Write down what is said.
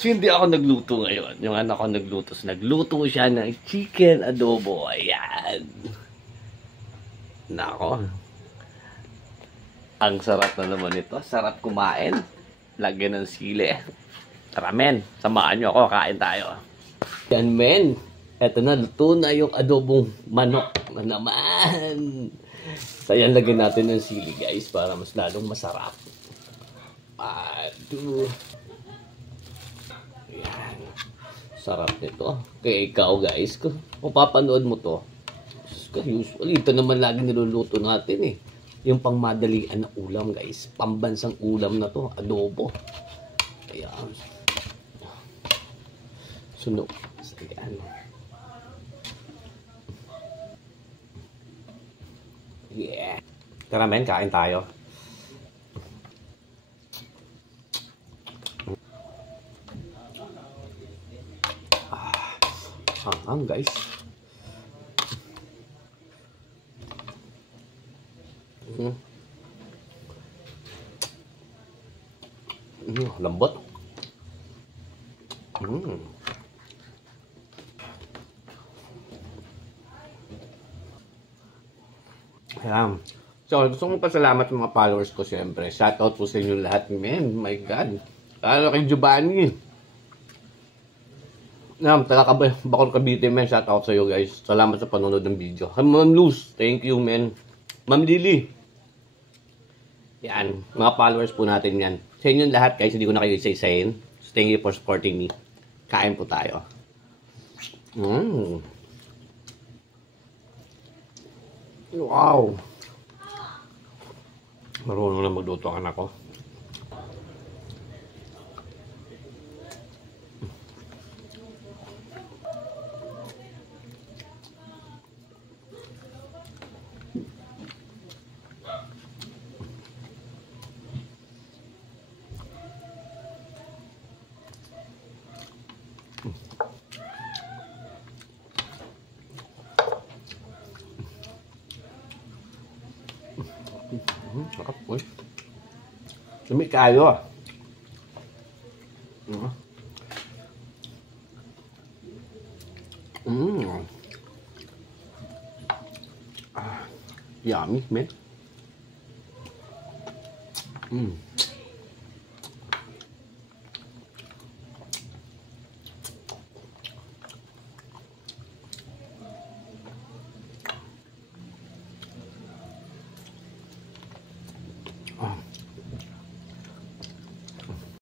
So, hindi ako nagluto ngayon. Yung anak ko nagluto. So, nagluto siya ng chicken adobo. Ayan. Nako. Ang sarap na naman ito. Sarap kumain. Lagyan ng sili. Tara, men. Samahan nyo ako. Kain tayo. Yan, men. Eto na. Luto na yung adobong manok na naman. So, yan. Lagyan natin ng sili, guys. Para mas lalong masarap. Yan. Sarap nito. Kaya ikaw, guys. Kung papanood mo to, usually, ito naman lagi niluluto natin eh. Yung pangmadalian na ulam, guys. Pambansang ulam na to. Adobo. Ayan. Sunog. Ayan. Yeah. Tara, men. Kain tayo. Hanghang, guys. Lambot. Ayan. So, gusto kong pasalamat sa mga followers ko, siyempre. Shoutout po sa inyo lahat. Man, my God. Lalo kay Giovanni. Taga Bacol Cavite, man. Shoutout sa iyo, guys. Salamat sa panonood ng video. Ma'am Luz, thank you, man. Ma'am Lily. Yan, mga followers po natin yan. Sa inyo lahat, guys, hindi ko na kayo isa-isahin. So, thank you for supporting me. Kain po tayo. Wow. Marunong na magluto ang anak ko. Sarap po eh. Sumi kayo. Yummy, man.